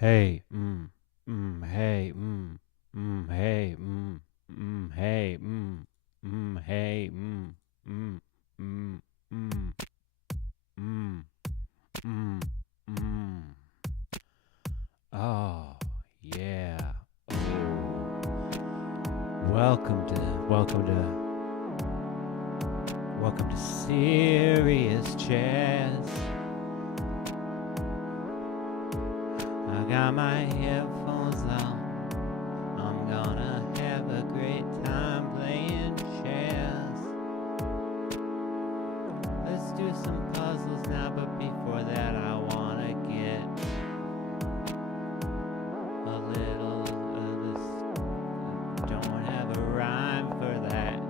Hey, hey, hey, hey, hey, mm, mm, mm. Oh, yeah. Oh. Welcome to Serious Chess. I got my headphones on. I'm gonna have a great time playing chess. Let's do some puzzles now, but before that I wanna get a little of this. Don't have a rhyme for that.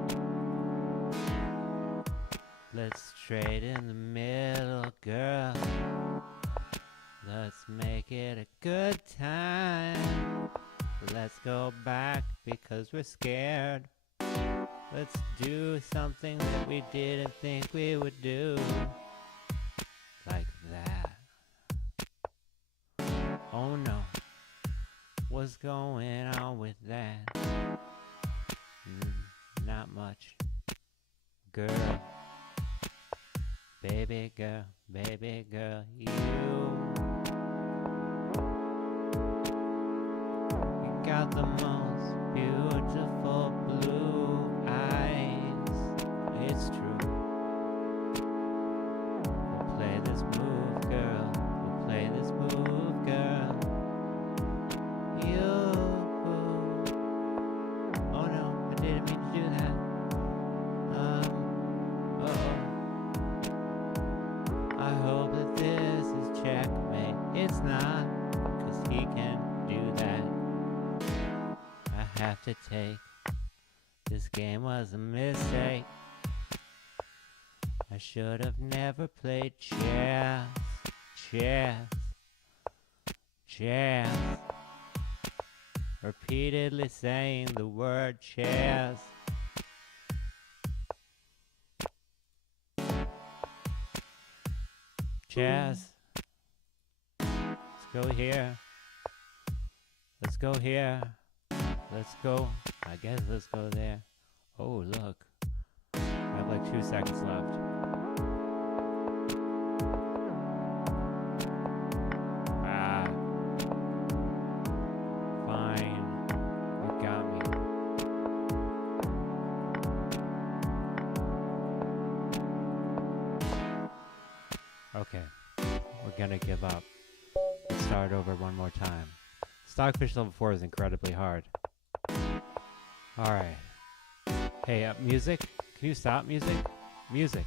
Let's trade in the middle, girl. Let's make it a good time. Let's go back because we're scared. Let's do something that we didn't think we would do. Like that. Oh no. What's going on with that? Not much. Girl. Baby girl, you got the most beautiful blue eyes. It's true. We'll play this move, girl. We'll play this move, girl. You. Oh no, I didn't mean to do that. I hope that this is checkmate. It's not, cause he can do that. I have to take. This game was a mistake. I should have never played chess. Repeatedly saying the word chess. Chess. Let's go here. Let's go here. Let's go. I guess let's go there. Oh, look. I have like 2 seconds left. Ah. Fine. You got me. Okay. We're gonna give up. Let's start over one more time. Stockfish level 4 is incredibly hard. Alright. Hey, music? Can you stop music? Music.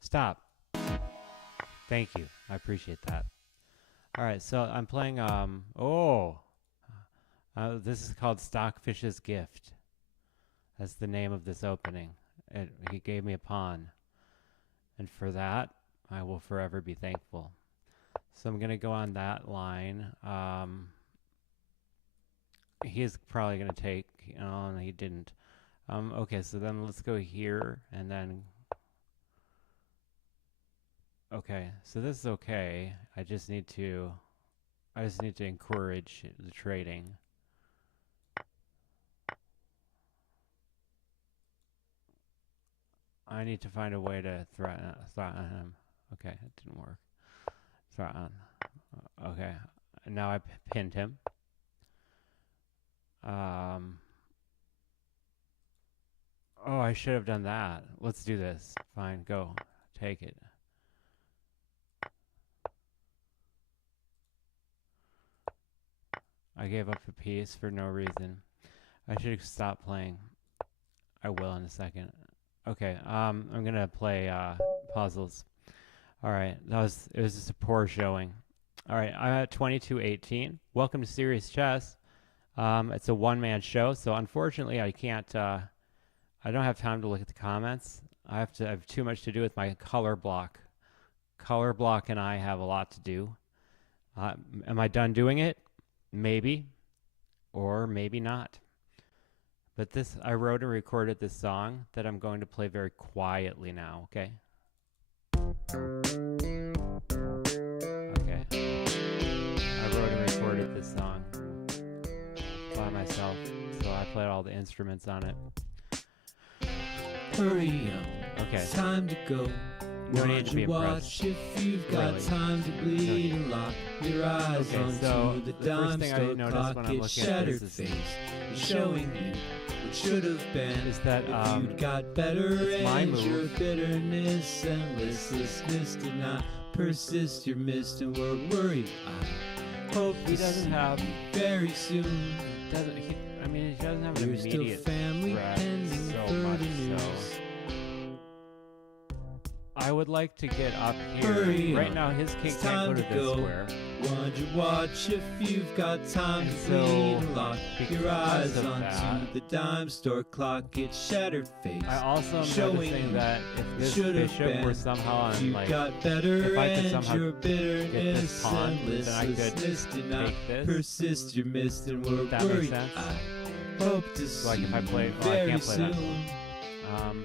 Stop. Thank you. I appreciate that. Alright, so I'm playing, this is called Stockfish's Gift. That's the name of this opening. He gave me a pawn. And for that, I will forever be thankful. So I'm going to go on that line. He's probably going to take... Oh, no, he didn't. Okay, so then let's go here, and then... Okay, so this is okay. I just need to encourage the trading. I need to find a way to threaten him. Okay, it didn't work. Threaten. Okay, now I pinned him. Oh, I should have done that. Let's do this. Fine, go. Take it. I gave up a piece for no reason. I should have stopped playing. I will in a second. Okay, I'm gonna play puzzles. Alright, it was just a poor showing. Alright, I'm at 22-18. Welcome to Serious Chess. It's a one-man show, so unfortunately I can't, I don't have time to look at the comments. I have too much to do with my color block. Color block and I have a lot to do. Am I done doing it? Maybe, or maybe not. But I wrote and recorded this song that I'm going to play very quietly now, okay? Okay. instruments on it. Hurry up, Okay. it's time to go. No need to be Watch impressed. if you've got Really. time to bleed and lock your eyes Okay, onto so the the first dime thing I store noticed clock. when I'm Its looking at shattered this face is showing you what should have been. is that If you'd got better it's my and move. your bitterness and listlessness did not persist, you're missed and we're worried. I hope he to doesn't see have you very soon. doesn't he, I mean he doesn't have an You're still immediate family threat pending so further much news. so. I would like to get up Hurry here. Right up. now his king It's can't time go to to this go. square. Wonder watch if you've got time to And bleed so, and lock your because eyes of onto that, the dime store clock. Its shattered face. I also am showing noticing you that if this should have bishop were been. somehow If on you like got better if I could and somehow your get this bitterness pawn, and then I could listlessness did not take this. persist, you're missed and we're That makes worried. sense. I hope to So like see if I play you well, I very can't play that. soon.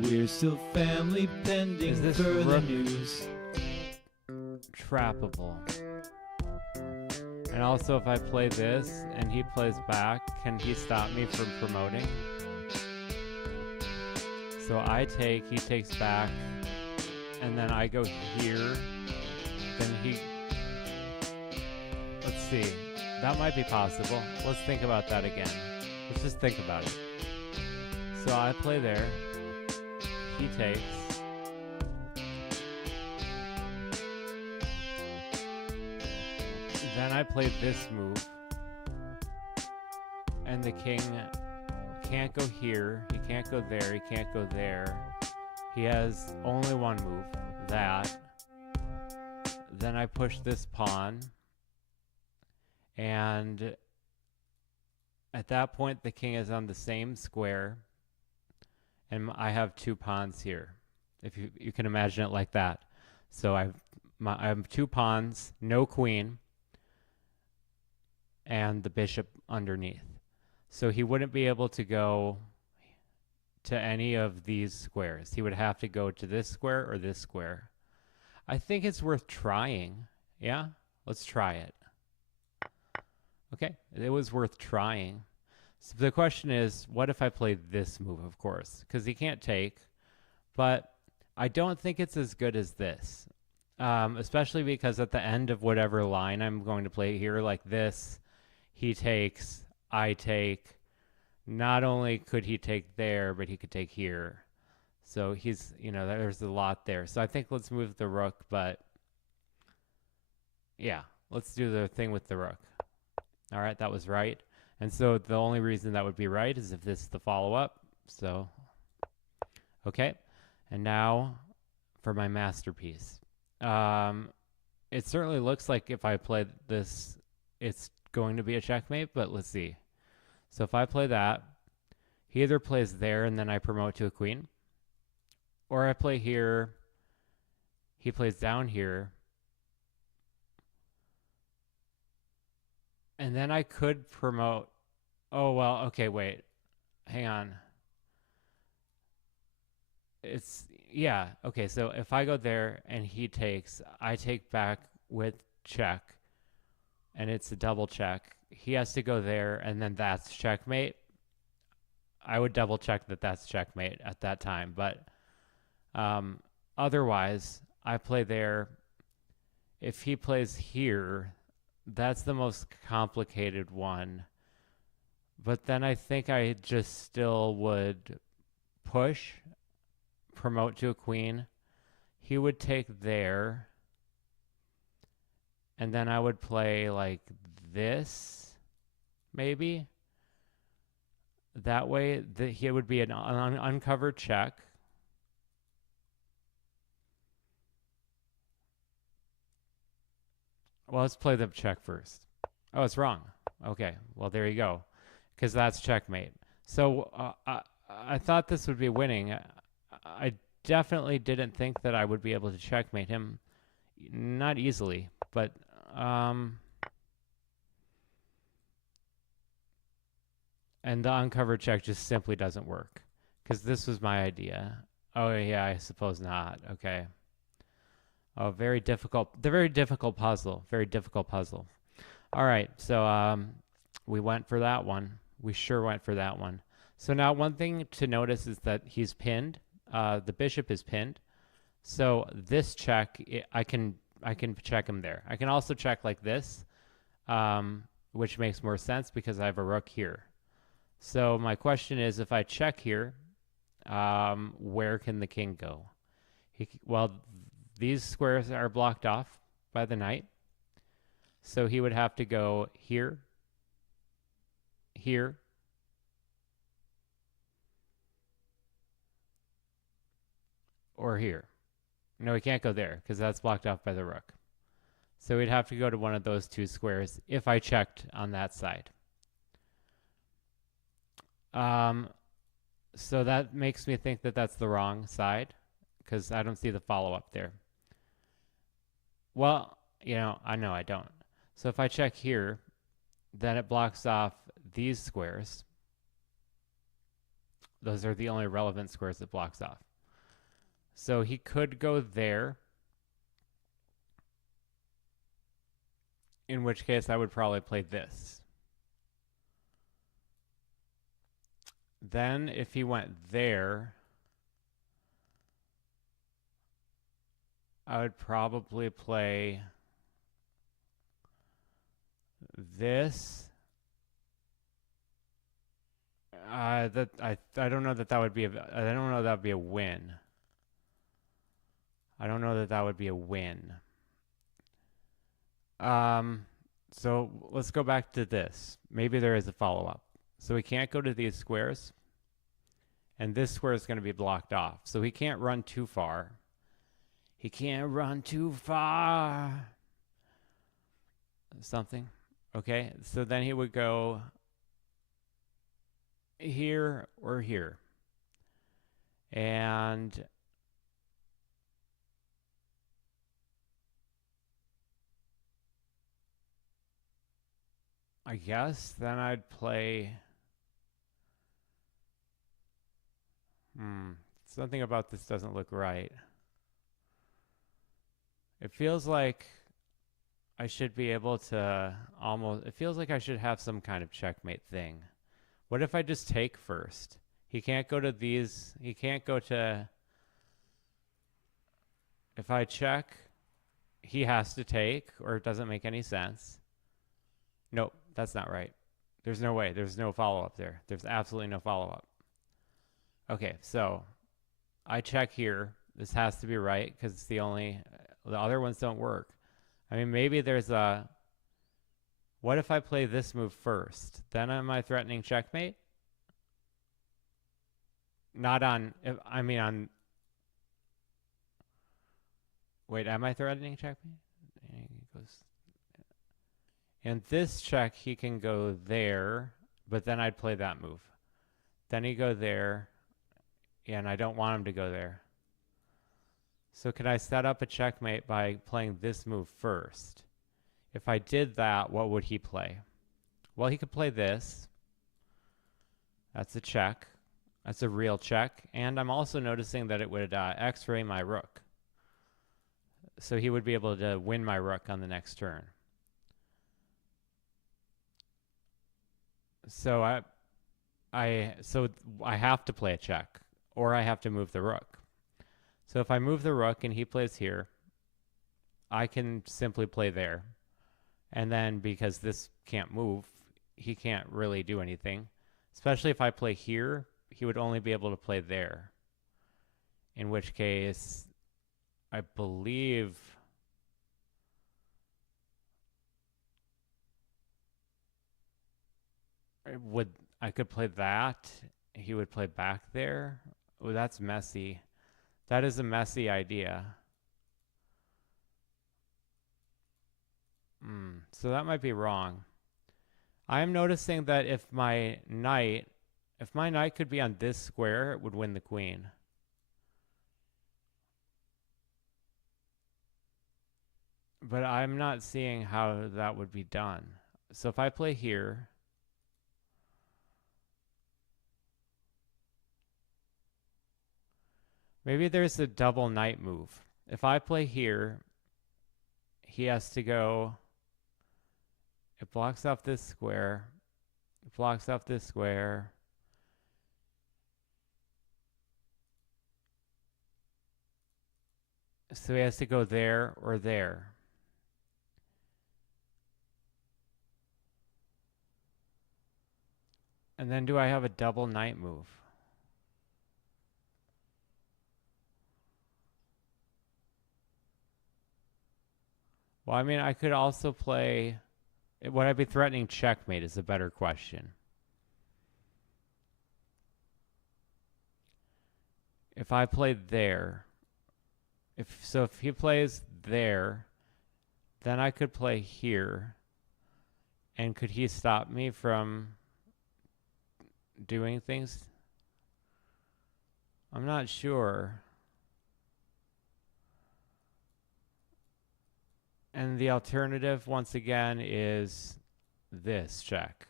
We're still family pending Is this further rook news. trappable. And also if I play this and he plays back, can he stop me from promoting? So I take, he takes back, and then I go here, then he, let's see, that might be possible. Let's think about that again. Let's just think about it. So I play there, he takes, then I play this move, and the king can't go here, he can't go there, he can't go there. He has only one move, that. Then I push this pawn, and at that point the king is on the same square, and I have two pawns here. If you can imagine it like that. So I have two pawns, no queen, and the bishop underneath. So he wouldn't be able to go to any of these squares. He would have to go to this square or this square. I think it's worth trying. Yeah? Let's try it. Okay, it was worth trying. So the question is, what if I play this move, of course? Because he can't take, but I don't think it's as good as this. Especially because at the end of whatever line I'm going to play here, like this, he takes, I take. Not only could he take there, but he could take here. So he's, there's a lot there. So I think let's move the rook, but yeah, let's do the thing with the rook. All right, that was right. And so the only reason that would be right is if this is the follow-up. So, okay. And now for my masterpiece. It certainly looks like if I play this, it's going to be a checkmate, but let's see. So if I play that, he either plays there and then I promote to a queen, or I play here, he plays down here, and then I could promote. Oh, well, okay, wait. Hang on. Yeah, okay, so if I go there and he takes, I take back with check, and it's a double check. He has to go there, and then that's checkmate. I would double check that that's checkmate at that time, but otherwise, I play there. If he plays here, that's the most complicated one. But then I think I just still would push, promote to a queen. He would take there, and then I would play like this, maybe. That way, he would be an uncovered check. Well, let's play the check first. Oh, it's wrong. Okay, well, there you go. Because that's checkmate. So I thought this would be winning. I definitely didn't think that I would be able to checkmate him. Not easily, but... and the uncovered check just simply doesn't work. Because this was my idea. Oh, yeah, I suppose not. Okay. Oh, very difficult. The very difficult puzzle. Very difficult puzzle. All right, so we went for that one. We sure went for that one. So now one thing to notice is that he's pinned. The bishop is pinned. So this check, I can check him there. I can also check like this, which makes more sense because I have a rook here. So my question is, if I check here, where can the king go? Well, these squares are blocked off by the knight. So he would have to go here, here, or here. No, he can't go there because that's blocked off by the rook. So we'd have to go to one of those two squares if I checked on that side. So that makes me think that that's the wrong side because I don't see the follow-up there. Well, I know I don't. So if I check here, then it blocks off these squares. Those are the only relevant squares it blocks off. So he could go there, in which case I would probably play this. Then if he went there, I would probably play this. I don't know that would be I don't know that would be a win. I don't know that would be a win. So let's go back to this. Maybe there is a follow-up. So we can't go to these squares. And this square is going to be blocked off. So he can't run too far. He can't run too far. Something. Okay, so then he would go here or here. And I guess then I'd play... Something about this doesn't look right. It feels like I should be able to it feels like I should have some kind of checkmate thing. What if I just take first? He can't go to these. He can't go to... If I check, he has to take, or it doesn't make any sense. Nope, that's not right. There's no way. There's no follow-up there. There's absolutely no follow-up. Okay, so I check here. This has to be right because it's the other ones don't work. I mean, maybe there's a... What if I play this move first? Then am I threatening checkmate? Not on... on... Wait, am I threatening checkmate? And this check, he can go there, but then I'd play that move. Then he'd go there, and I don't want him to go there. So could I set up a checkmate by playing this move first? If I did that, what would he play? Well, he could play this. That's a check. That's a real check. And I'm also noticing that it would x-ray my rook. So he would be able to win my rook on the next turn. So I have to play a check, or I have to move the rook. So if I move the rook and he plays here, I can simply play there. And then because this can't move, he can't really do anything. Especially if I play here, he would only be able to play there. In which case, I believe... I could play that. He would play back there. Oh, that's messy. That is a messy idea. So that might be wrong. I'm noticing that if my knight could be on this square, it would win the queen. But I'm not seeing how that would be done. So if I play here, maybe there's a double knight move. If I play here, he has to go... It blocks off this square. blocks off this square. So he has to go there or there. And then do I have a double knight move? Well, I mean, I could also play... Would I be threatening checkmate is a better question. If I played there... If he plays there, then I could play here. And could he stop me from doing things? I'm not sure. And the alternative, once again, is this check.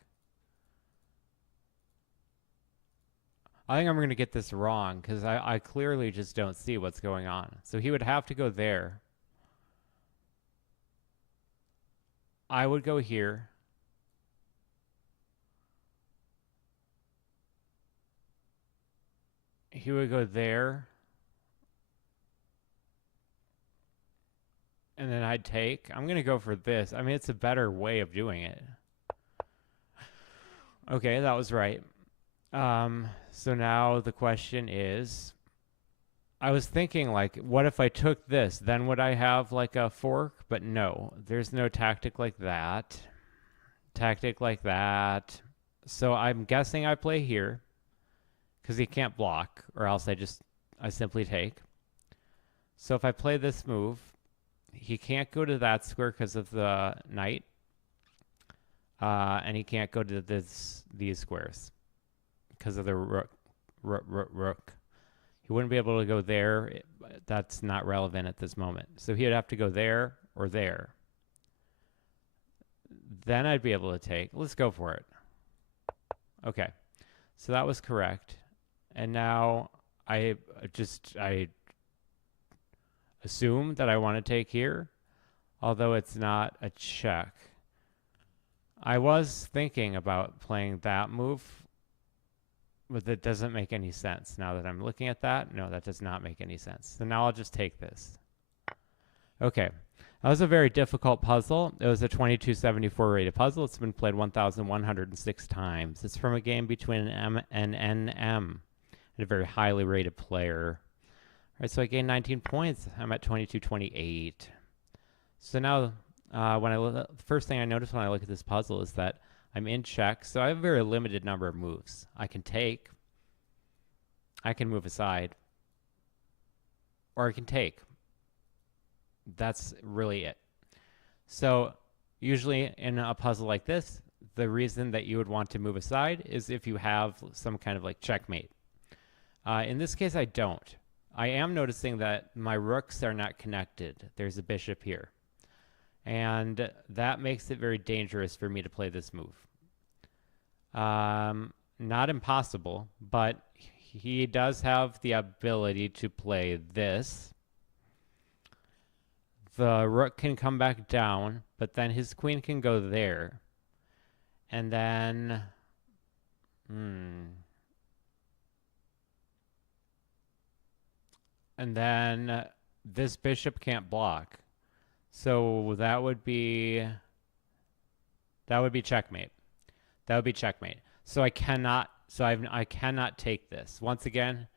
I think I'm going to get this wrong because I clearly just don't see what's going on. So he would have to go there. I would go here. He would go there. And then I'd take. I'm going to go for this. I mean, it's a better way of doing it. Okay, that was right. So now the question is, I was thinking, like, what if I took this? Then would I have, like, a fork? But no, there's no tactic like that. Tactic like that. So I'm guessing I play here because he can't block, or else I simply take. So if I play this move, he can't go to that square because of the knight. And he can't go to these squares because of the rook. He wouldn't be able to go there. That's not relevant at this moment. So he would have to go there or there. Then I'd be able to take. Let's go for it. Okay. So that was correct. And now I assume that I want to take here, although it's not a check. I was thinking about playing that move, but it doesn't make any sense. Now that I'm looking at that, no, that does not make any sense. So now I'll just take this. Okay, that was a very difficult puzzle. It was a 2274 rated puzzle. It's been played 1,106 times. It's from a game between an M and NM, and a very highly rated player. All right, so I gained 19 points. I'm at 2228. So now, the first thing I notice when I look at this puzzle is that I'm in check, so I have a very limited number of moves. I can take, I can move aside, or I can take. That's really it. So usually in a puzzle like this, the reason that you would want to move aside is if you have some kind of like checkmate. In this case, I don't. I am noticing that my rooks are not connected. There's a bishop here. And that makes it very dangerous for me to play this move. Not impossible, but he does have the ability to play this. The rook can come back down, but then his queen can go there. And then... And then this bishop can't block. So that would be checkmate. That would be checkmate. So I cannot take this. Once again,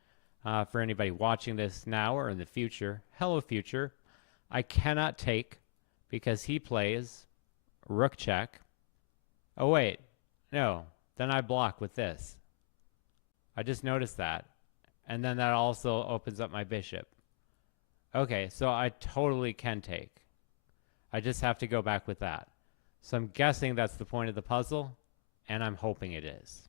for anybody watching this now or in the future, hello future, I cannot take because he plays rook check. Oh wait, no, then I block with this. I just noticed that. And then that also opens up my bishop. Okay, so I totally can take. I just have to go back with that. So I'm guessing that's the point of the puzzle, and I'm hoping it is.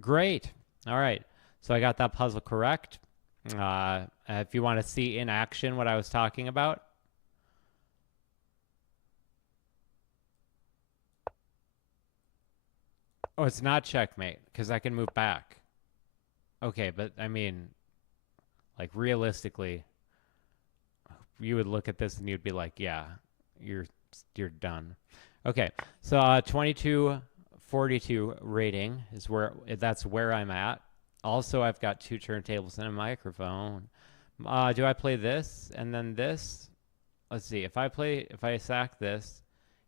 Great. All right. So I got that puzzle correct. If you want to see in action what I was talking about. Oh, it's not checkmate because I can move back. Okay, but I mean, like realistically, you would look at this and you'd be like, yeah, you're done. Okay, so 2242 rating is that's where I'm at. Also, I've got 2 turntables and a microphone. Do I play this and then this? Let's see. If I sack this,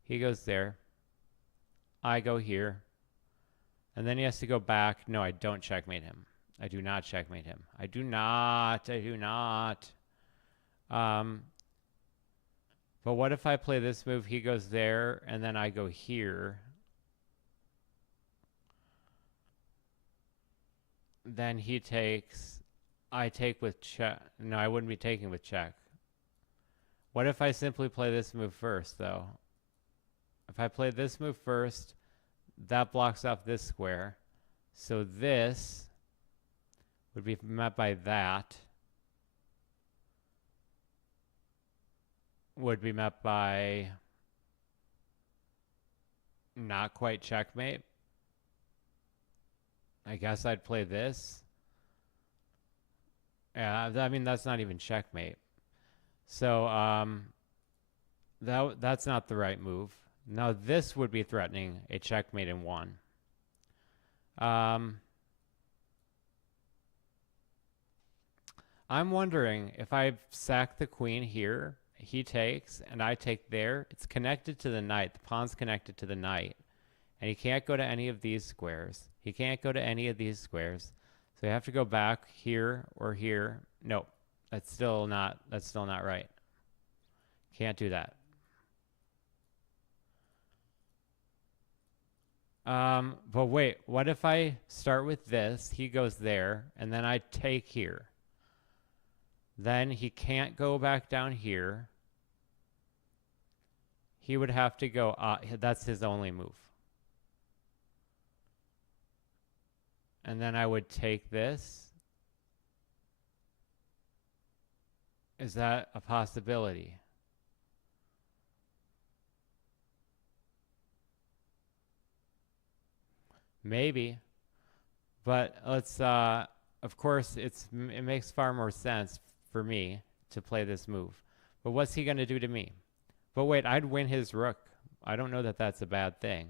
he goes there. I go here. And then he has to go back. No, I don't checkmate him. I do not checkmate him. I do not. But what if I play this move? He goes there, and then I go here. Then he takes. I take with check. No, I wouldn't be taking with check. What if I simply play this move first, though? If I play this move first, that blocks off this square. So this would be met by that. Would be met by not quite checkmate. I guess I'd play this. Yeah, I mean, that's not even checkmate. So that's not the right move. Now this would be threatening a checkmate in 1. I'm wondering if I sack the queen here, he takes, and I take there. It's connected to the knight. The pawn's connected to the knight. And he can't go to any of these squares. He can't go to any of these squares. So you have to go back here or here. No, that's still not right. Can't do that. But wait, what if I start with this? He goes there, and then I take here. Then he can't go back down here. He would have to go, that's his only move. And then I would take this. Is that a possibility? Maybe. But let's, of course, it makes far more sense for me to play this move. But what's he going to do to me? But wait, I'd win his rook. I don't know that that's a bad thing.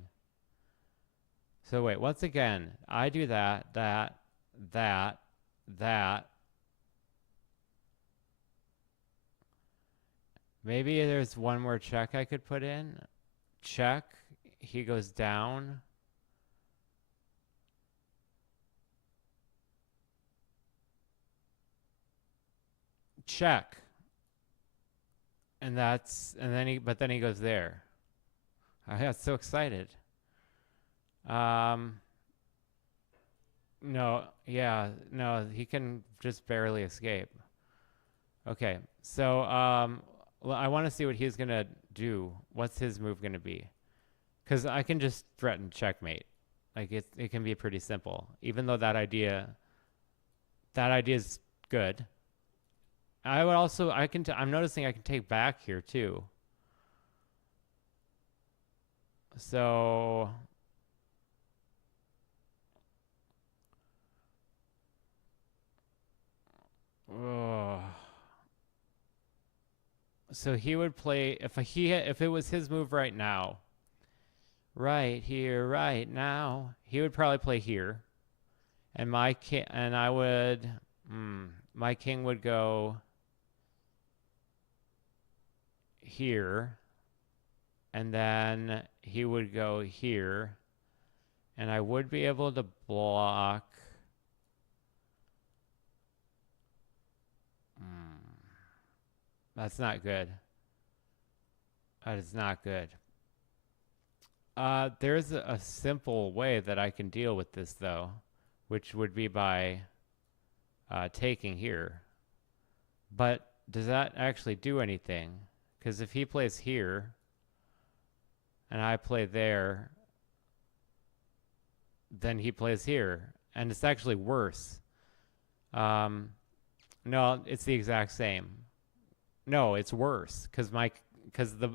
So wait, once again, I do that. Maybe there's one more check I could put in. Check. He goes down. Check. And then he goes there. I got so excited. No, he can just barely escape. Okay, so well, I want to see what he's gonna do. What's his move gonna be? Because I can just threaten checkmate. Like it can be pretty simple. Even though that idea is good. I would also I'm noticing I can take back here too. So so he would play if it was his move right now. Right here, right now, he would probably play here. And my king would go here, and then he would go here, and I would be able to block. That's not good. That is not good. There's a simple way that I can deal with this, though, which would be by taking here. But does that actually do anything? Because if he plays here and I play there, then he plays here. And it's actually worse. No, it's the exact same. No, it's worse because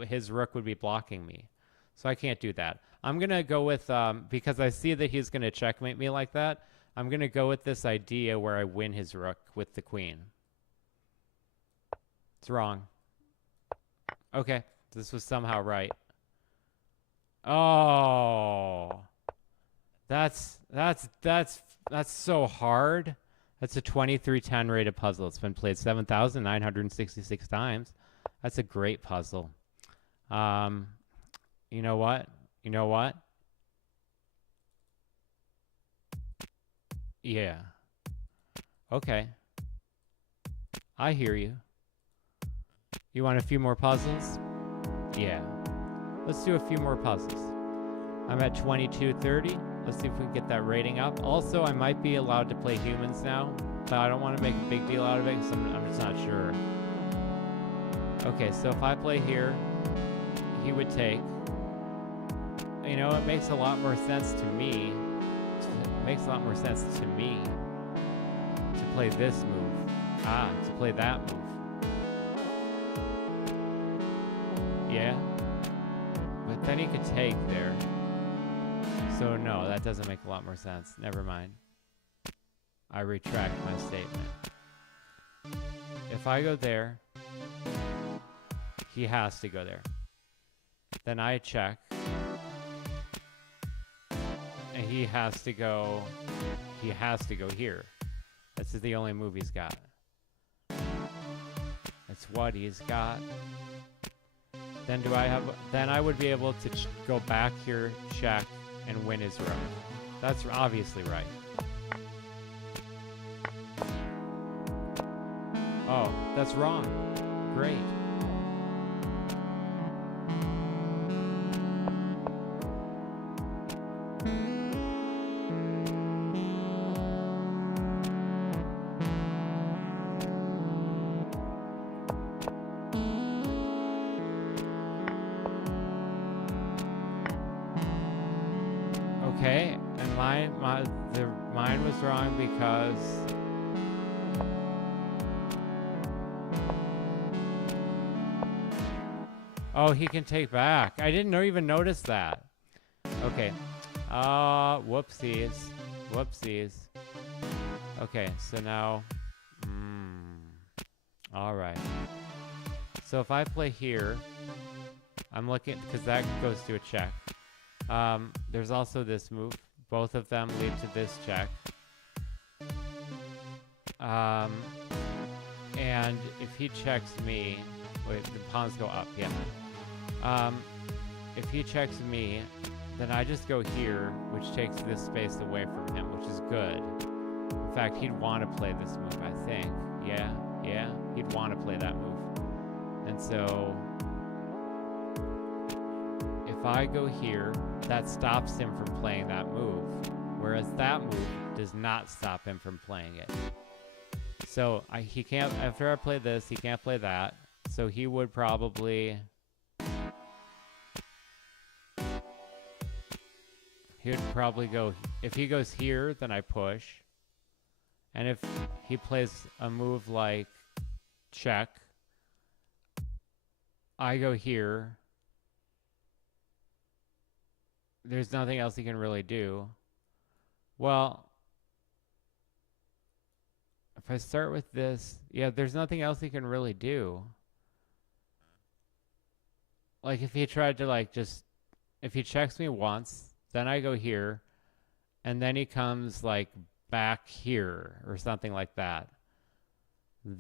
his rook would be blocking me. So I can't do that. I'm going to go with, because I see that he's going to checkmate me like that, I'm going to go with this idea where I win his rook with the queen. It's wrong. Okay, this was somehow right. Oh, that's so hard. That's a 2310 rated puzzle. It's been played 7,966 times. That's a great puzzle. Um, you know what? You know what? Yeah. Okay. I hear you. You want a few more puzzles? Yeah. Let's do a few more puzzles. I'm at 2230. Let's see if we can get that rating up. Also, I might be allowed to play humans now, but I don't want to make a big deal out of it because I'm just not sure. Okay, so if I play here, he would take. You know, it makes a lot more sense to me. It makes a lot more sense to me to play this move. To play that move. Yeah. But then he could take there. So no, that doesn't make a lot more sense. Never mind. I retract my statement. If I go there, he has to go there. Then I check. And he has to go here. This is the only move he's got. That's what he's got. Then I would be able to go back here, check, and win his rook. That's obviously right. Oh, that's wrong. Great. Okay, and mine was wrong because oh, he can take back. I didn't even notice that. Okay. Whoopsies. Whoopsies. Okay, so now all right. So if I play here, I'm looking because that goes to a check. There's also this move. Both of them lead to this check. And if he checks me, wait, the pawns go up, yeah. If he checks me, then I just go here, which takes this space away from him, which is good. In fact, he'd want to play this move, I think. Yeah, he'd want to play that move. And so if I go here, that stops him from playing that move, whereas that move does not stop him from playing it. So he can't, after I play this, he can't play that. So he would probably, go, if he goes here, then I push. And if he plays a move like check, I go here. There's nothing else he can really do. Well, if I start with this, yeah, there's nothing else he can really do. Like if he tried to if he checks me once, then I go here, and then he comes back here or something like that.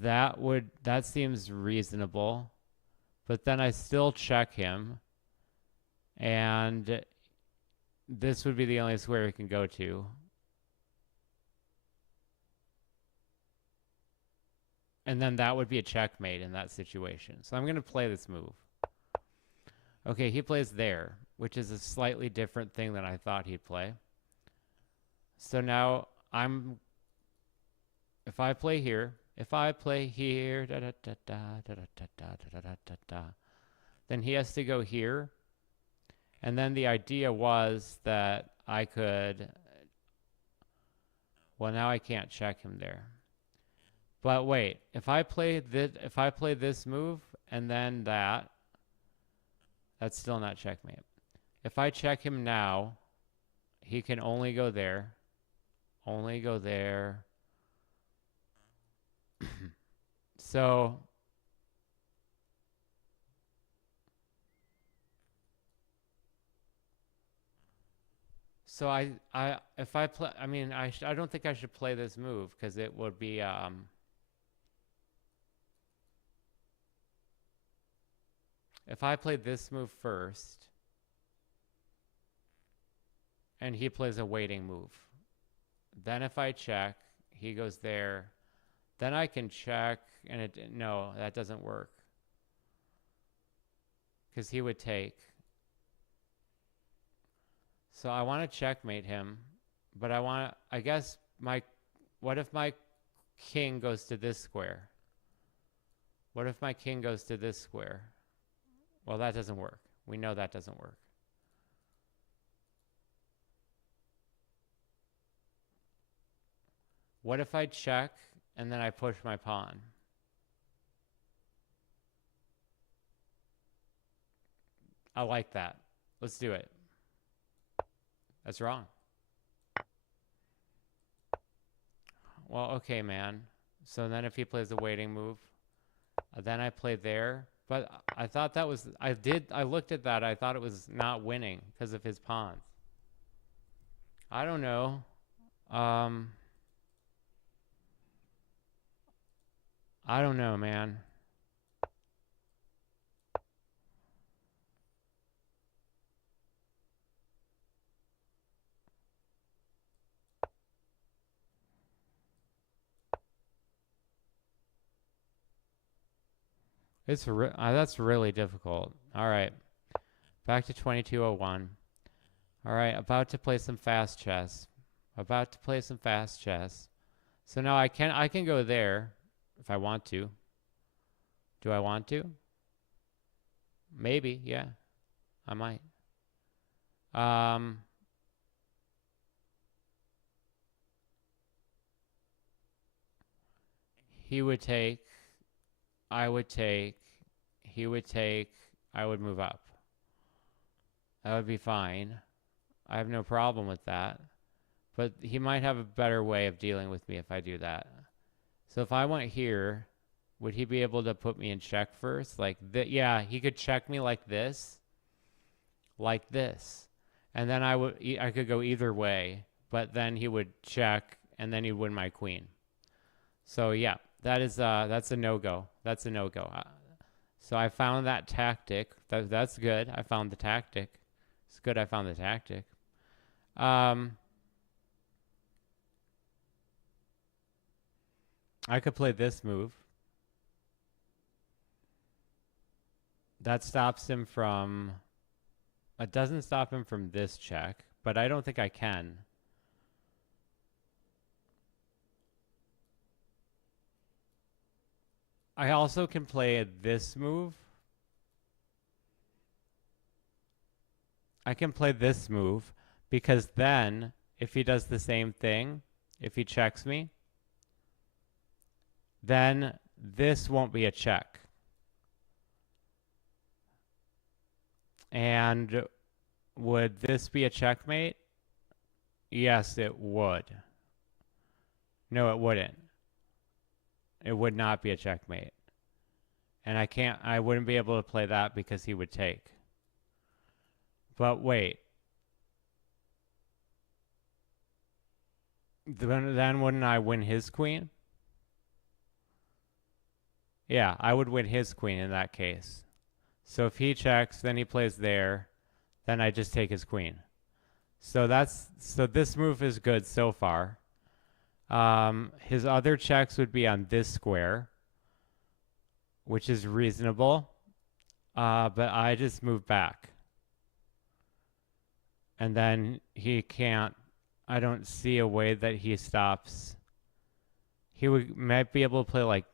That seems reasonable, but then I still check him, and this would be the only square he can go to. And then that would be a checkmate in that situation. So I'm going to play this move. Okay, he plays there, which is a slightly different thing than I thought he'd play. So now if I play here, then he has to go here. And then the idea was that I could, well, now I can't check him there. But wait, if I play this move and then that's still not checkmate. If I check him now, he can only go there. Only go there. So So if I play, I mean, I don't think I should play this move because it would be, if I play this move first and he plays a waiting move, then if I check, he goes there, then I can check and no, that doesn't work because he would take. So I want to checkmate him, but I guess what if my king goes to this square? What if my king goes to this square? Well, that doesn't work. We know that doesn't work. What if I check and then I push my pawn? I like that. Let's do it. That's wrong. Well, okay, man. So then if he plays a waiting move, then I play there. But I thought that was, I looked at that. I thought it was not winning because of his pawns. I don't know. I don't know, man. That's really difficult. All right. Back to 2201. All right, about to play some fast chess. About to play some fast chess. So now I can go there if I want to. Do I want to? Maybe, yeah. I might. He would take, I would take, he would take, I would move up. That would be fine. I have no problem with that. But he might have a better way of dealing with me if I do that. So if I went here, would he be able to put me in check first? Like, yeah, he could check me like this. Like this. And then I could go either way. But then he would check, and then he'd win my queen. So yeah, that's a no-go. That's a no-go. So I found that tactic. That's good. I found the tactic. It's good I found the tactic. I could play this move. That stops him from... It doesn't stop him from this check, but I don't think I can. I also can play this move. I can play this move because then if he does the same thing, if he checks me, then this won't be a check. And would this be a checkmate? Yes, it would. No, it wouldn't. It would not be a checkmate. And I wouldn't be able to play that because he would take. But wait. Then wouldn't I win his queen? Yeah, I would win his queen in that case. So if he checks, then he plays there, then I just take his queen. So this move is good so far. His other checks would be on this square, which is reasonable. But I just move back. And then he can't, I don't see a way that he stops. He might be able to play like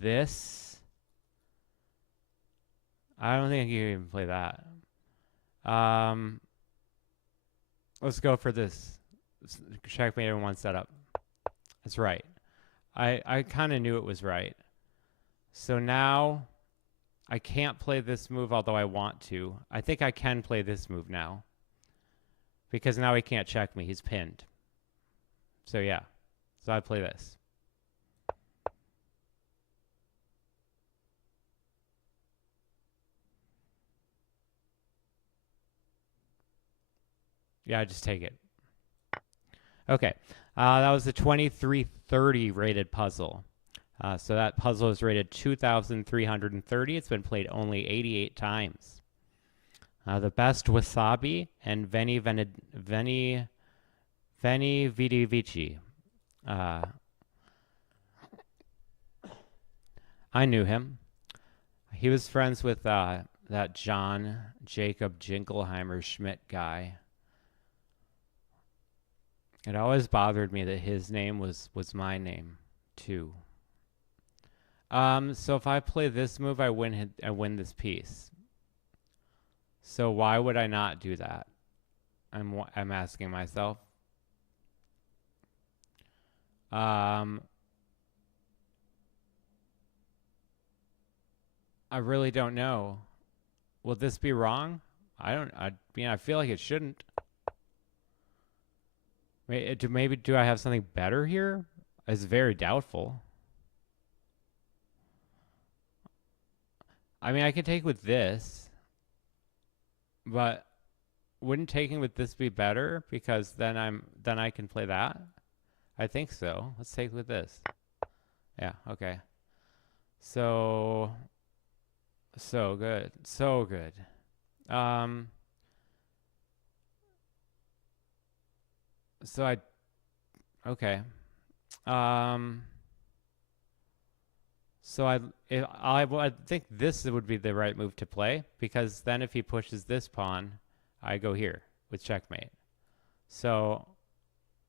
this. I don't think he can even play that. Let's go for this. Checkmate in one setup. That's right. I kind of knew it was right. So now I can't play this move, although I want to. I think I can play this move now. Because now he can't check me. He's pinned. So yeah. So I play this. Yeah, just take it. Okay. That was a 2330 rated puzzle. So that puzzle is rated 2,330. It's been played only 88 times. The best wasabi and Veni Vidi Vici. I knew him. He was friends with that John Jacob Jingleheimer Schmidt guy. It always bothered me that his name was my name too. So if I play this move, I win this piece. So why would I not do that? I'm asking myself. I really don't know. Will this be wrong? I mean, I feel like it shouldn't. Maybe do I have something better here? It's very doubtful. I mean, I could take with this, but wouldn't taking with this be better? Because then I can play that. I think so. Let's take with this. Yeah. Okay. So good. So good. So okay. So I think this would be the right move to play, because then if he pushes this pawn, I go here with checkmate. So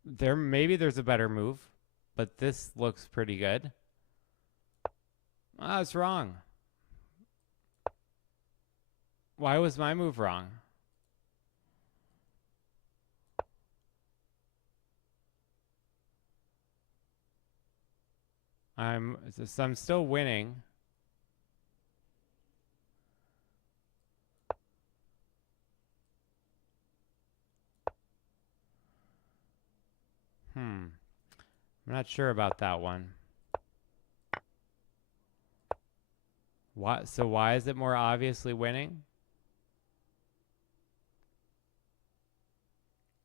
maybe there's a better move, but this looks pretty good. Ah, it's wrong. Why was my move wrong? I'm still winning. I'm not sure about that one. So why is it more obviously winning?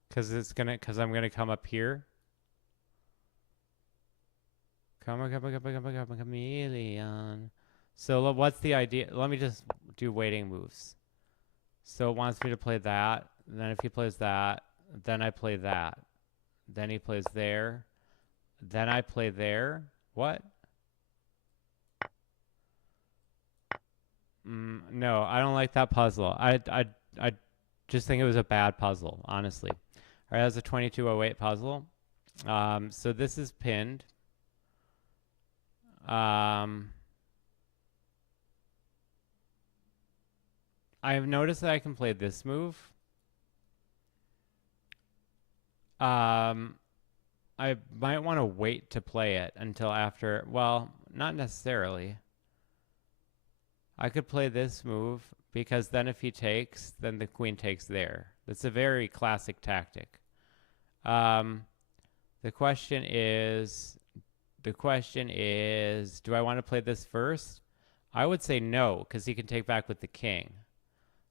Because I'm gonna come up here. Come on, chameleon. So what's the idea? Let me just do waiting moves. So it wants me to play that. Then if he plays that, then I play that. Then he plays there. Then I play there. What? No, I don't like that puzzle. I just think it was a bad puzzle, honestly. All right, that's a 2208 puzzle. So this is pinned. I have noticed that I can play this move. I might want to wait to play it until after. Well, not necessarily. I could play this move, because then if he takes, then the queen takes there. That's a very classic tactic. The question is, do I want to play this first? I would say no, because he can take back with the king.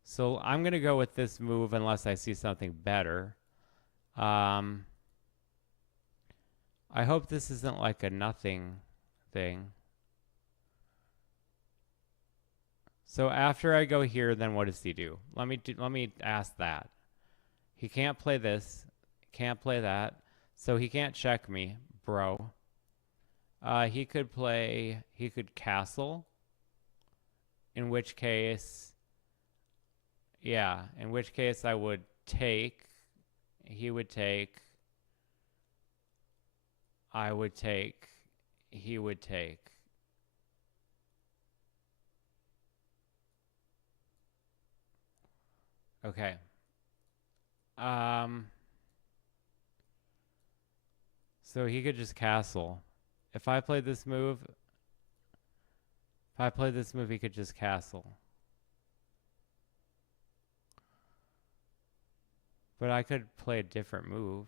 So I'm going to go with this move unless I see something better. I hope this isn't like a nothing thing. So after I go here, then what does he do? Let me ask that. He can't play this, can't play that, so he can't check me, bro. He could castle, in which case I would take, he would take, I would take, he would take. Okay. So he could just castle. If I played this move, he could just castle. But I could play a different move.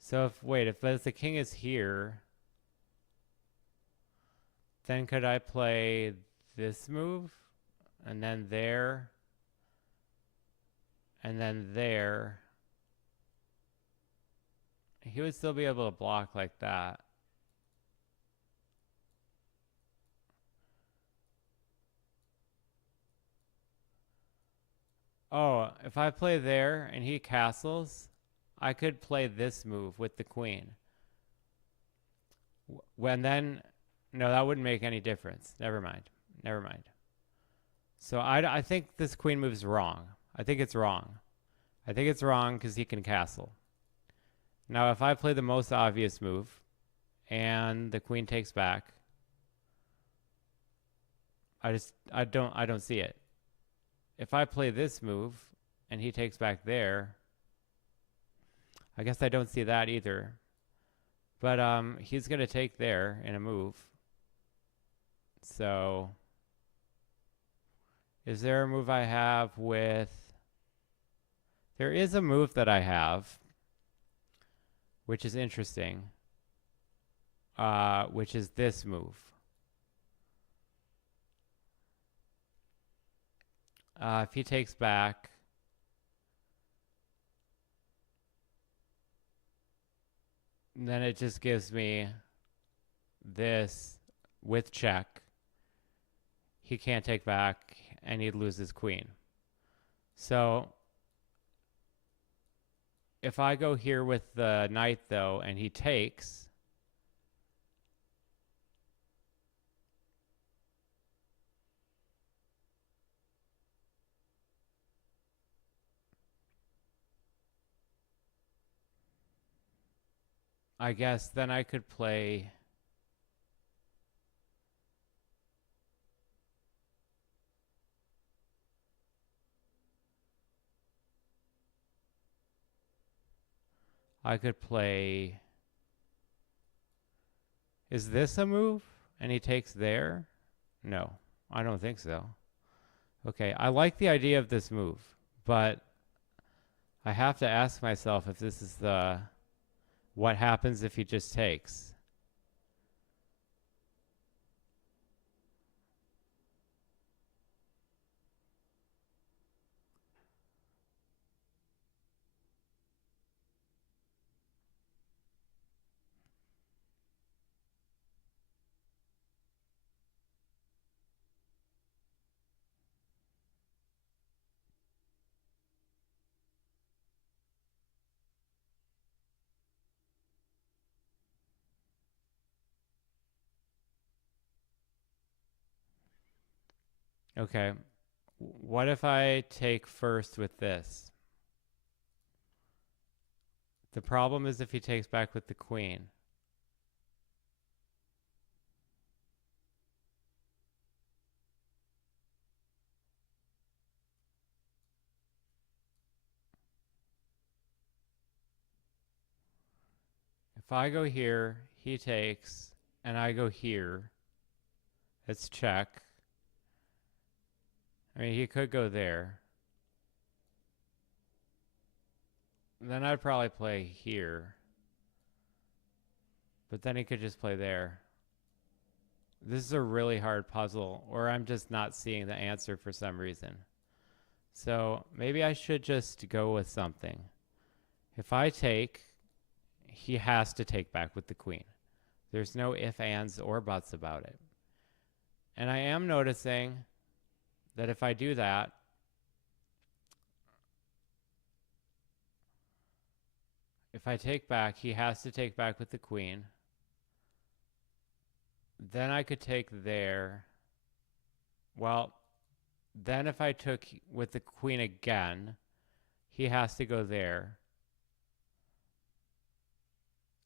So if the king is here, then could I play this move? And then there? and then there, he would still be able to block like that. Oh, if I play there and he castles, I could play this move with the queen. When then, no, that wouldn't make any difference. Never mind. Never mind. So I think this queen move is wrong. I think it's wrong. I think it's wrong because he can castle. Now, if I play the most obvious move and the queen takes back, I don't see it. If I play this move and he takes back there, I guess I don't see that either. But he's going to take there in a move. So is there a move I have with... There is a move that I have, which is interesting, which is this move. If he takes back, then it just gives me this with check. He can't take back, and he'd lose his queen. So if I go here with the knight, though, and he takes, I guess then I could play... I could play... Is this a move? And he takes there? No, I don't think so. Okay, I like the idea of this move, but I have to ask myself if this is the... What happens if he just takes? Okay, what if I take first with this? The problem is if he takes back with the queen. If I go here, he takes, and I go here, it's check. I mean, he could go there. Then I'd probably play here. But then he could just play there. This is a really hard puzzle, or I'm just not seeing the answer for some reason. So maybe I should just go with something. If I take, he has to take back with the queen. There's no ifs, ands, or buts about it. And I am noticing that if I do that, if I take back, he has to take back with the queen. Then I could take there. Well, then if I took with the queen again, he has to go there.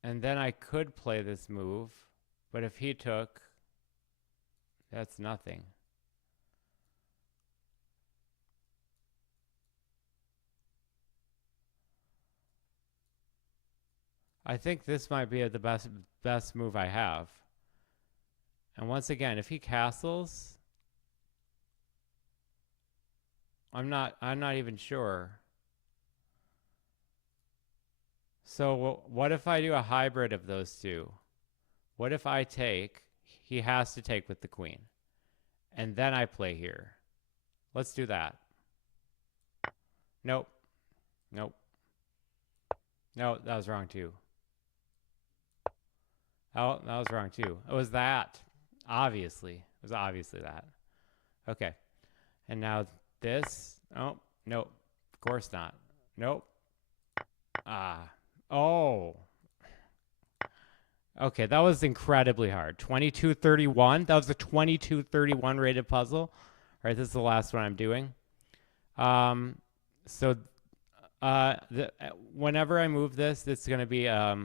And then I could play this move, but if he took, that's nothing. I think this might be the best move I have. And once again, if he castles, I'm not even sure. So what if I do a hybrid of those two? What if I take, he has to take with the queen, and then I play here? Let's do that. Nope, Nope. No, that was wrong too. Oh, that was wrong too. It was that. Obviously. It was obviously that. Okay. And now this. Oh, nope. Of course not. Nope. Ah. Oh. Okay, that was incredibly hard. 2231. That was a 2231 rated puzzle. All right, this is the last one I'm doing. So whenever I move this, it's going to be a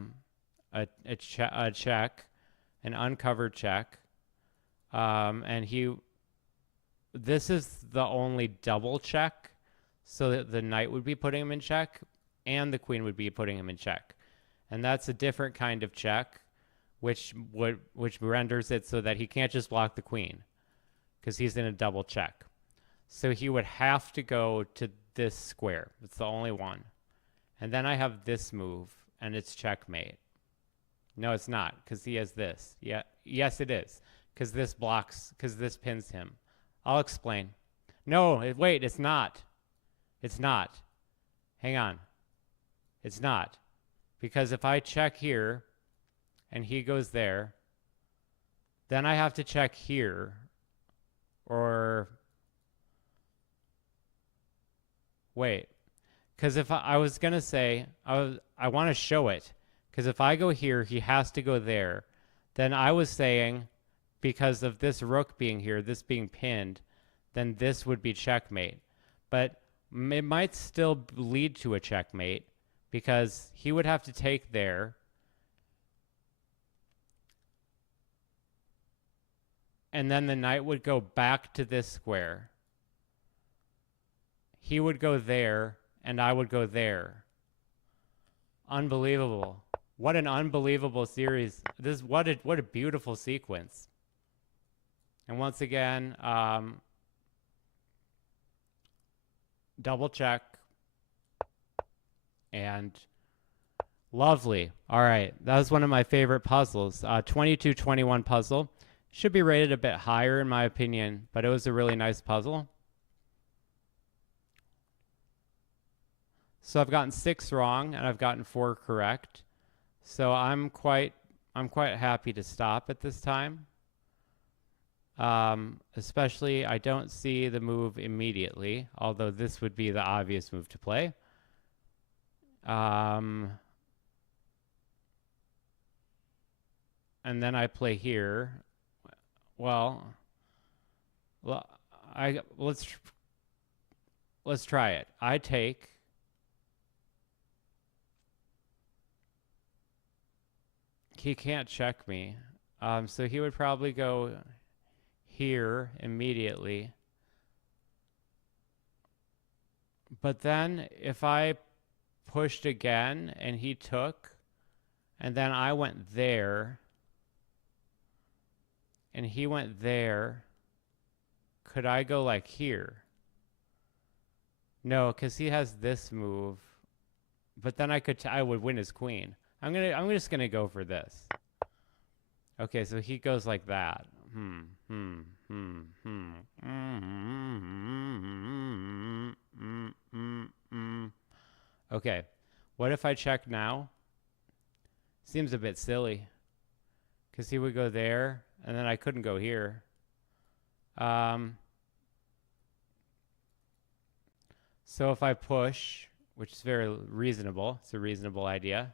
check, an uncovered check. And this is the only double check, so that the knight would be putting him in check, and the queen would be putting him in check. And that's a different kind of check, which renders it so that he can't just block the queen, because he's in a double check. So he would have to go to this square. It's the only one. And then I have this move, and it's checkmate. No, it's not, because he has this. Yeah, yes, it is, because this blocks, because this pins him. I'll explain. No, wait, it's not. It's not. Hang on. It's not. Because if I check here, and he goes there, then I have to check here, or wait, because if I was going to say, I want to show it, because if I go here, he has to go there. Then I was saying, because of this rook being here, this being pinned, then this would be checkmate. But it might still lead to a checkmate, because he would have to take there, and then the knight would go back to this square. He would go there, and I would go there. Unbelievable. What an unbelievable series. What a beautiful sequence. And once again, double check. And lovely. All right. That was one of my favorite puzzles. 2221 puzzle. Should be rated a bit higher in my opinion, but it was a really nice puzzle. So I've gotten 6 wrong and I've gotten 4 correct. So I'm quite happy to stop at this time. Especially I don't see the move immediately, although this would be the obvious move to play. And then I play here. Well, let's try it. I take. He can't check me. So he would probably go here immediately. But then if I pushed again and he took, and then I went there, and he went there, could I go like here? No, because he has this move. But then I would win his queen. I'm just gonna go for this. Okay, so he goes like that. Okay, what if I check now? Seems a bit silly, because he would go there, and then I couldn't go here. So if I push, which is very reasonable, it's a reasonable idea.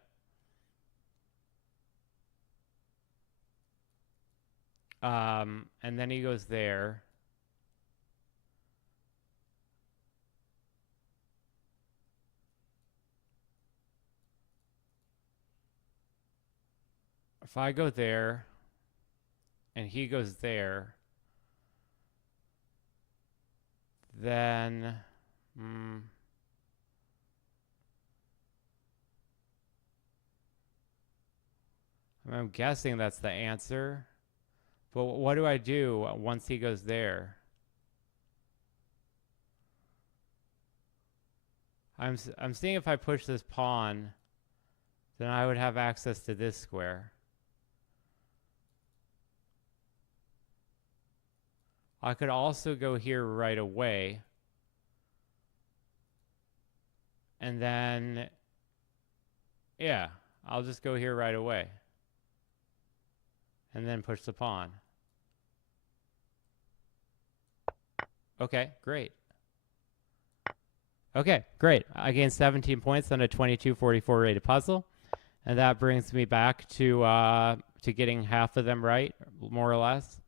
And then he goes there. If I go there, and he goes there, then I'm guessing that's the answer. But what do I do once he goes there? I'm seeing if I push this pawn, then I would have access to this square. I could also go here right away. And then, yeah, I'll just go here right away. And then push the pawn. Okay, great. Okay, great. I gained 17 points on a 2244 rated puzzle. And that brings me back to getting half of them right, more or less.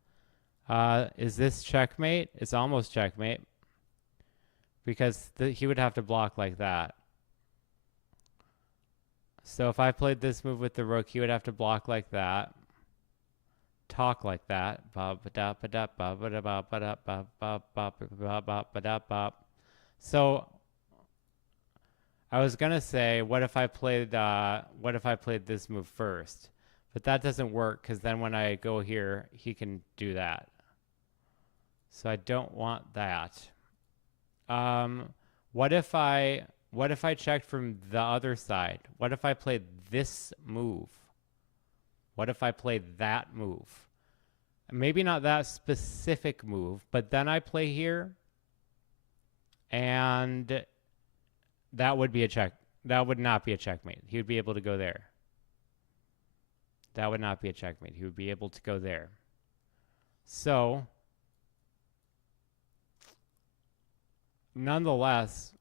Is this checkmate? It's almost checkmate. Because he would have to block like that. So if I played this move with the rook, he would have to block like that. Talk like that. So I was gonna say, what if I played this move first? But that doesn't work because then when I go here, he can do that. So I don't want that. What if I checked from the other side? What if I played this move? What if I played that move? Maybe not that specific move, but then I play here, and that would be a check. That would not be a checkmate. He would be able to go there. That would not be a checkmate. He would be able to go there. So, nonetheless,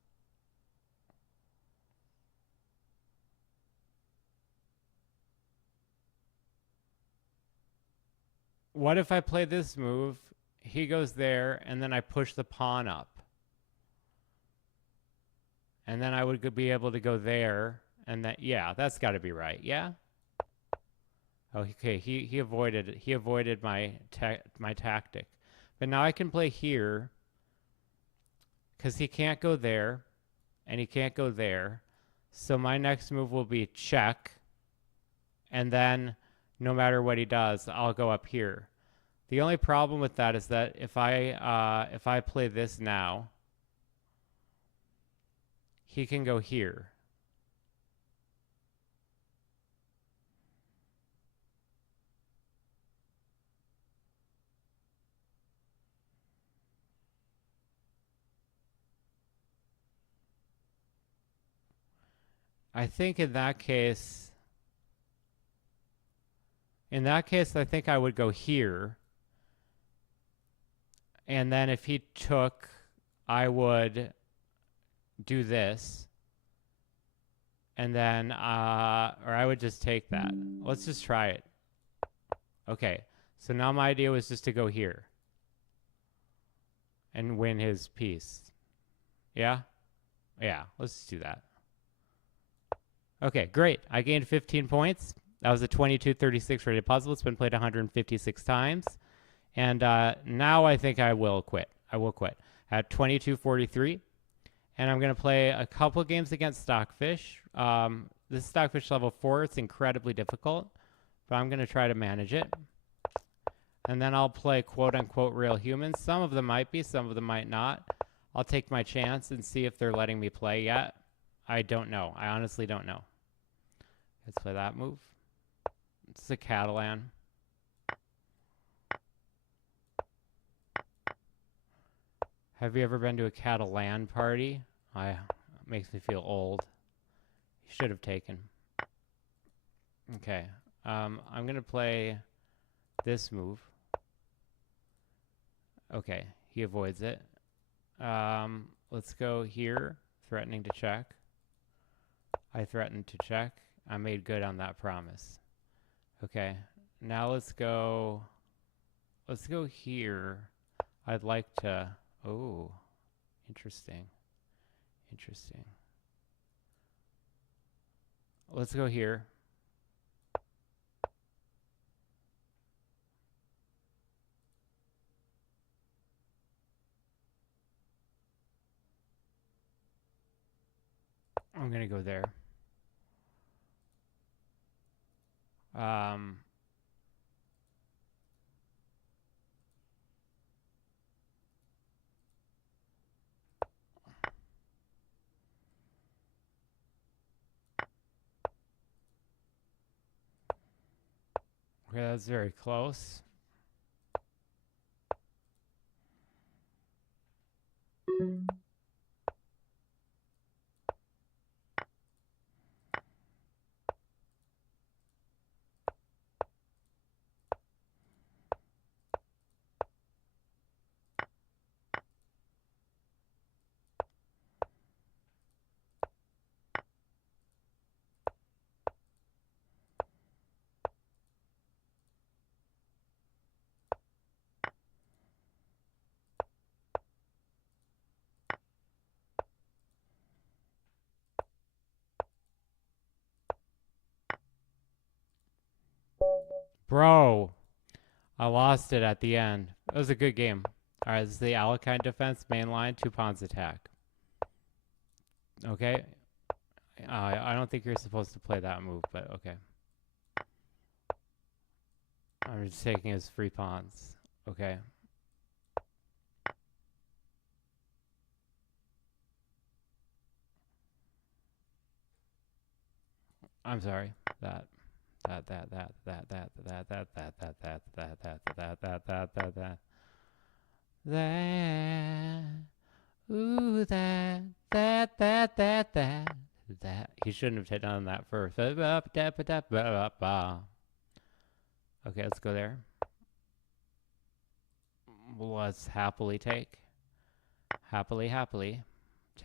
what if I play this move, he goes there, and then I push the pawn up? And then I would be able to go there, and that, yeah, that's got to be right, yeah? Okay, he avoided my tactic. But now I can play here, because he can't go there, and he can't go there. So my next move will be check, and then no matter what he does, I'll go up here. The only problem with that is that if I play this now, he can go here. I think in that case, I think I would go here. And then if he took, I would do this. And then, or I would just take that. Let's just try it. Okay, so now my idea was just to go here and win his piece. Yeah? Yeah, let's just do that. Okay, great. I gained 15 points. That was a 2236 rated puzzle. It's been played 156 times. And now I think I will quit. I will quit at 2243. And I'm going to play a couple games against Stockfish. This is Stockfish level 4. It's incredibly difficult, but I'm going to try to manage it. And then I'll play quote-unquote real humans. Some of them might be, some of them might not. I'll take my chance and see if they're letting me play yet. I don't know. I honestly don't know. Let's play that move. It's a Catalan. Have you ever been to a Catalan party? It makes me feel old. You should have taken. Okay. I'm going to play this move. Okay. He avoids it. Let's go here. Threatening to check. I threatened to check. I made good on that promise. Okay. Now let's go here. I'd like to... Oh, interesting. Interesting. Let's go here. I'm going to go there. Okay, that's very close. Bro, I lost it at the end. It was a good game. All right, this is the Alekhine defense, main line, 2 pawns attack. Okay. I don't think you're supposed to play that move, but okay. I'm just taking his free pawns. Okay. I'm sorry. That. Ooh, that. He shouldn't have done that first. Okay, let's go there. Let's happily take. Happily.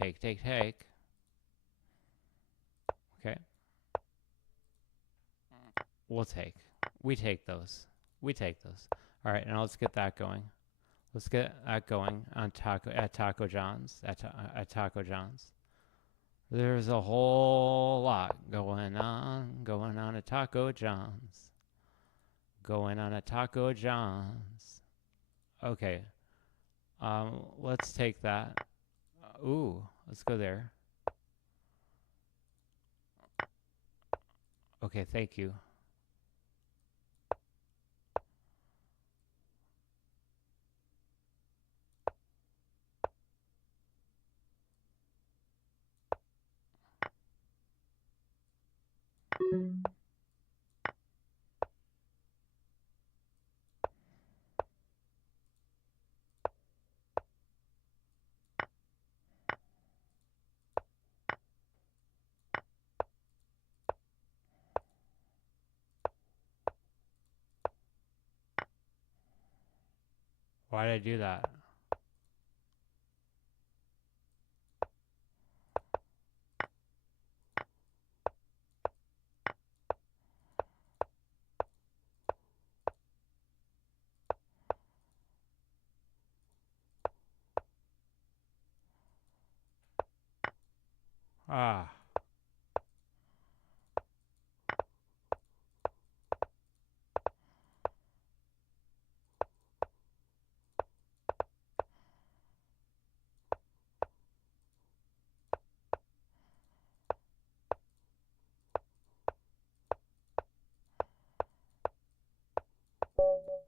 Take. Okay. We'll take. We take those. All right, now let's get that going. Let's get that going on Taco John's. At Taco John's. There's a whole lot going on at Taco John's. Okay. Let's take that. Ooh, let's go there. Okay, thank you. Why did I do that? Ah.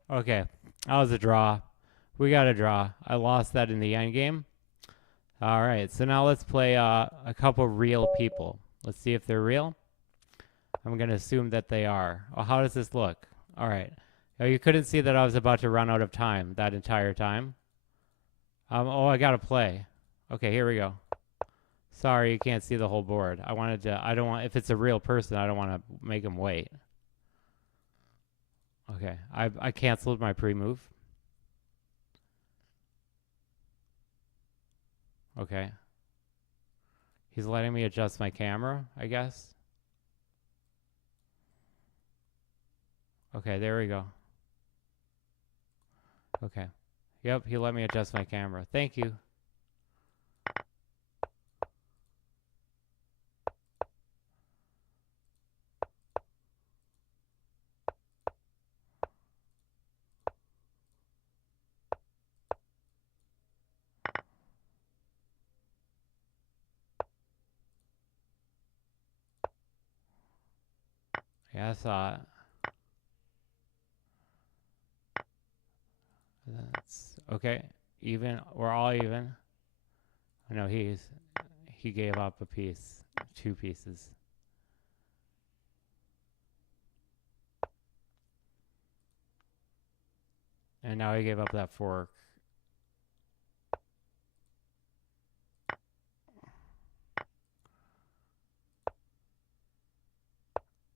Okay, that was a draw. We got a draw. I lost that in the end game. All right, so now let's play a couple real people. Let's see if they're real. I'm going to assume that they are. Oh, how does this look? All right. Oh, you couldn't see that I was about to run out of time that entire time. Oh, I got to play. Okay, here we go. Sorry, you can't see the whole board. I don't want, if it's a real person, I don't want to make him wait. Okay, I canceled my pre-move. Okay. He's letting me adjust my camera, I guess. Okay, there we go. Okay. Yep, he let me adjust my camera. Thank you. Yeah, I saw it. That's okay. Even. We're all even. I know he gave up a piece, 2 pieces. And now he gave up that fork.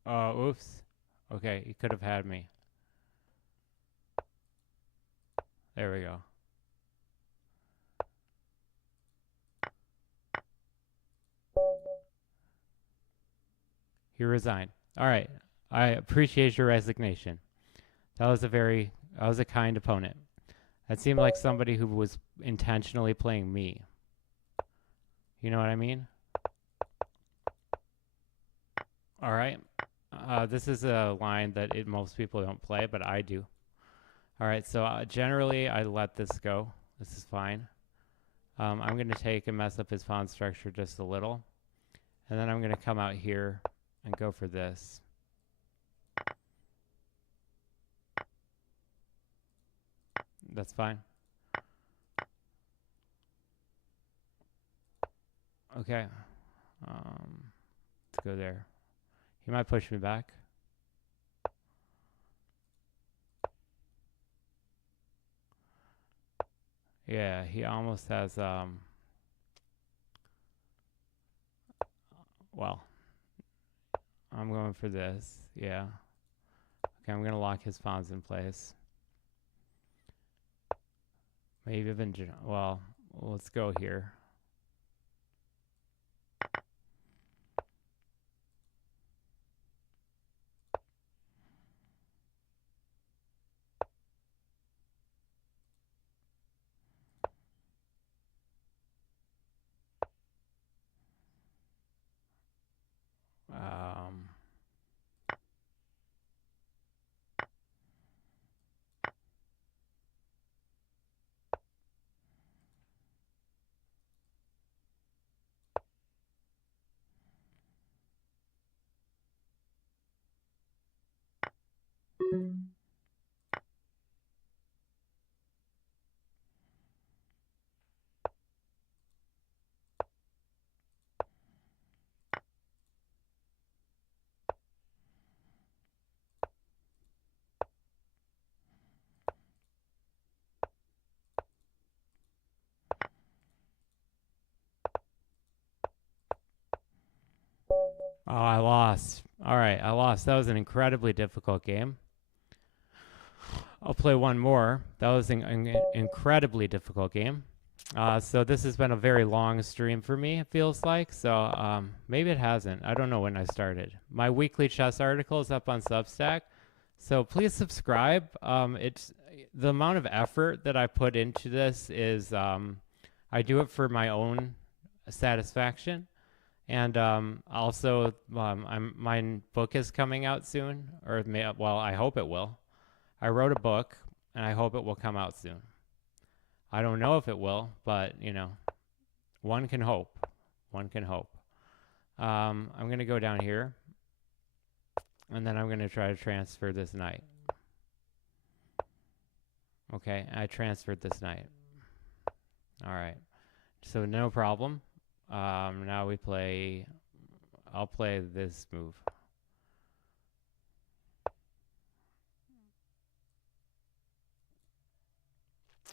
Oh, oops. Okay, he could have had me. There we go. He resigned. All right. I appreciate your resignation. That was a kind opponent. That seemed like somebody who was intentionally playing me. You know what I mean? All right. This is a line that most people don't play, but I do. All right, so generally I let this go. This is fine. I'm going to take and mess up his pawn structure just a little. And then I'm going to come out here and go for this. That's fine. Okay. Let's go there. He might push me back. Yeah, he almost has, well, I'm going for this. Yeah. Okay, I'm going to lock his pawns in place. Maybe even, well, let's go here. Oh, I lost. All right, I lost. That was an incredibly difficult game. I'll play one more. That was an incredibly difficult game. So this has been a very long stream for me, it feels like. So maybe it hasn't. I don't know when I started. My weekly chess article is up on Substack. So please subscribe. It's the amount of effort that I put into this is I do it for my own satisfaction. And also, my book is coming out soon, or well, I hope it will. I wrote a book, and I hope it will come out soon. I don't know if it will, but you know, one can hope. One can hope. I'm going to go down here, and then I'm going to try to transfer this knight. Okay, I transferred this knight. All right, so no problem. Now we play, I'll play this move.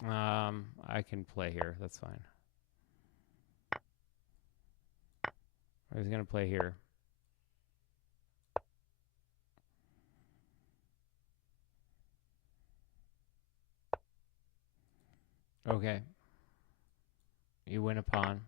I can play here, that's fine. I was going to play here. Okay. You win a pawn.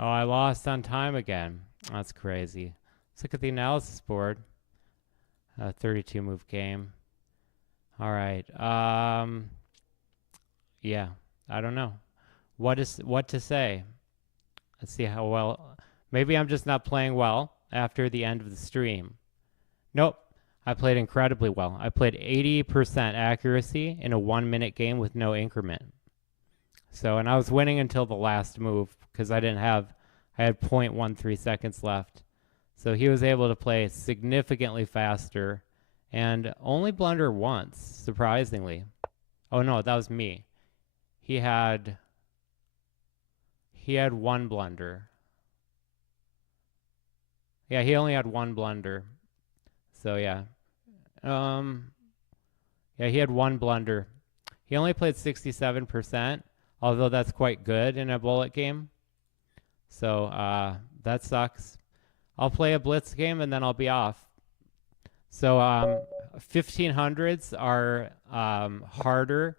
Oh, I lost on time again. That's crazy. Let's look at the analysis board. 32 move game. All right. Yeah, I don't know. What to say? Let's see how well. Maybe I'm just not playing well after the end of the stream. Nope. I played incredibly well. I played 80% accuracy in a 1-minute game with no increment. So, and I was winning until the last move because I had 0.13 seconds left. So he was able to play significantly faster and only blunder once, surprisingly. Oh no, that was me. He had he had one blunder. Yeah, he only had one blunder. So yeah. Yeah, he had one blunder. He only played 67%, although that's quite good in a bullet game. So that sucks. I'll play a blitz game and then I'll be off. So 1500s are harder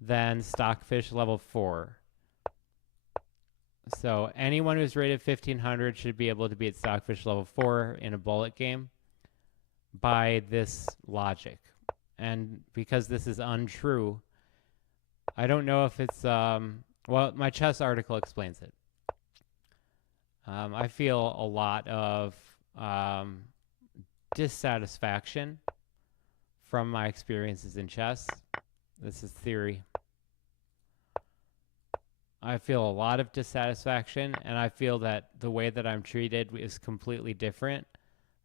than Stockfish level 4. So anyone who's rated 1500 should be able to beat Stockfish level 4 in a bullet game by this logic. And because this is untrue, I don't know if it's, well, my chess article explains it. I feel a lot of dissatisfaction from my experiences in chess. This is theory. I feel a lot of dissatisfaction, and I feel that the way that I'm treated is completely different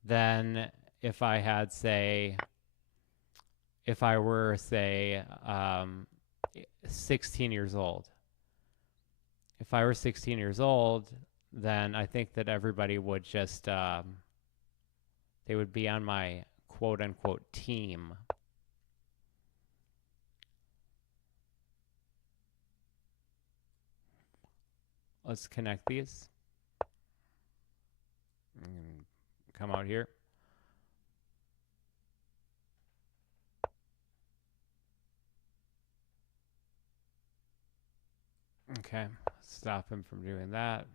than if I had, say, if I were, say, 16 years old. If I were 16 years old, then I think that everybody would just, they would be on my quote-unquote team. Let's connect these. Come out here. Okay, stop him from doing that.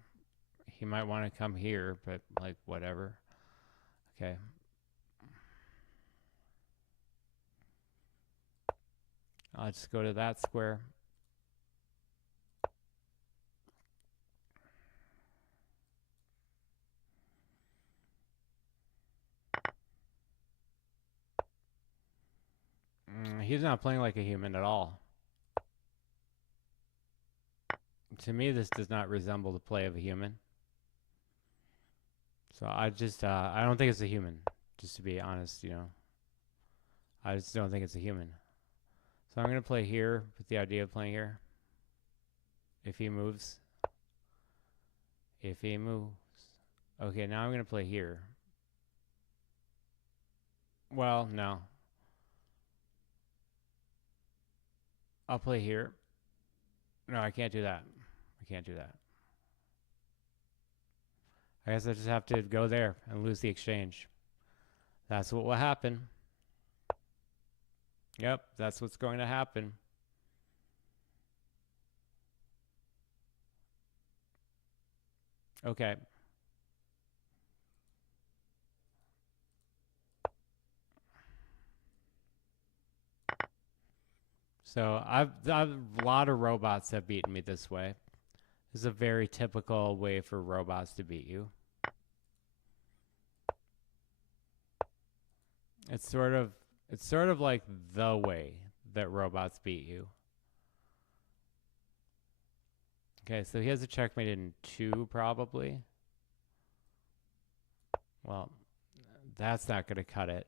He might want to come here, but like whatever. Okay. I'll just go to that square. He's not playing like a human at all. To me, this does not resemble the play of a human. So I just, I don't think it's a human, just to be honest, you know. I just don't think it's a human. So I'm going to play here with the idea of playing here. If he moves. If he moves. Okay, now I'm going to play here. Well, no. I'll play here. No, I can't do that. I can't do that. I guess I just have to go there and lose the exchange. That's what will happen. Yep, that's what's going to happen. Okay. So a lot of robots have beaten me this way. This is a very typical way for robots to beat you. It's sort of like the way that robots beat you. Okay, so he has a checkmate in 2 probably. Well, that's not going to cut it.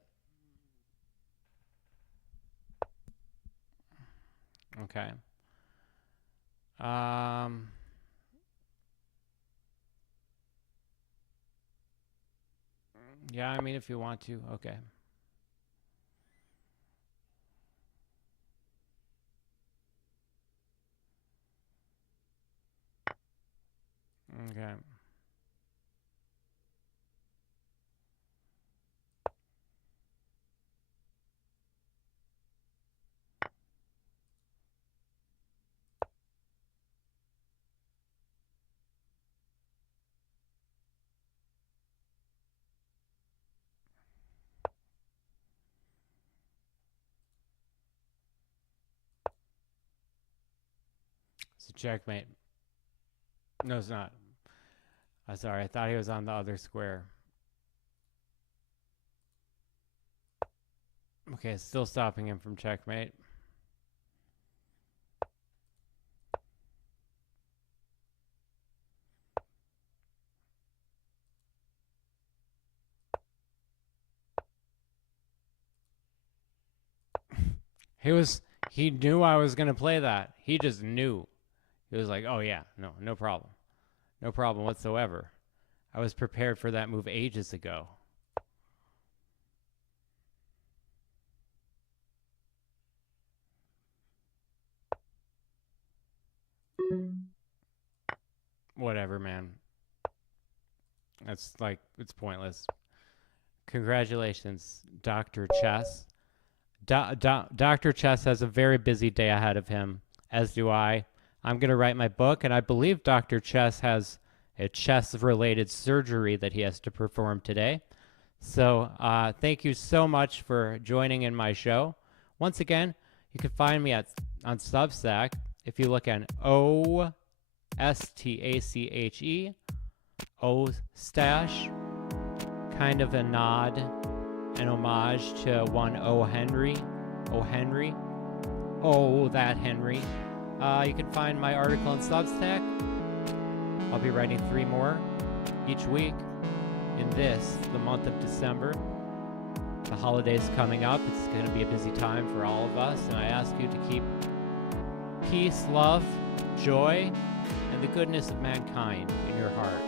Okay. Yeah, I mean, if you want to, okay. Okay. It's a checkmate. No, it's not. I'm sorry, I thought he was on the other square. Okay, still stopping him from checkmate. He knew I was going to play that. He just knew. He was like, oh yeah, no problem. No problem whatsoever. I was prepared for that move ages ago. Whatever, man. That's like, it's pointless. Congratulations, Dr. Chess. Dr. Chess has a very busy day ahead of him, as do I. I'm going to write my book, and I believe Dr. Chess has a chess-related surgery that he has to perform today. So thank you so much for joining in my show. Once again, you can find me on Substack. If you look at OSTACHE, O-Stash, kind of a nod, an homage to one O. Henry. Oh, that Henry. You can find my article on Substack. I'll be writing 3 more each week in the month of December. The holidays coming up. It's going to be a busy time for all of us, and I ask you to keep peace, love, joy, and the goodness of mankind in your heart.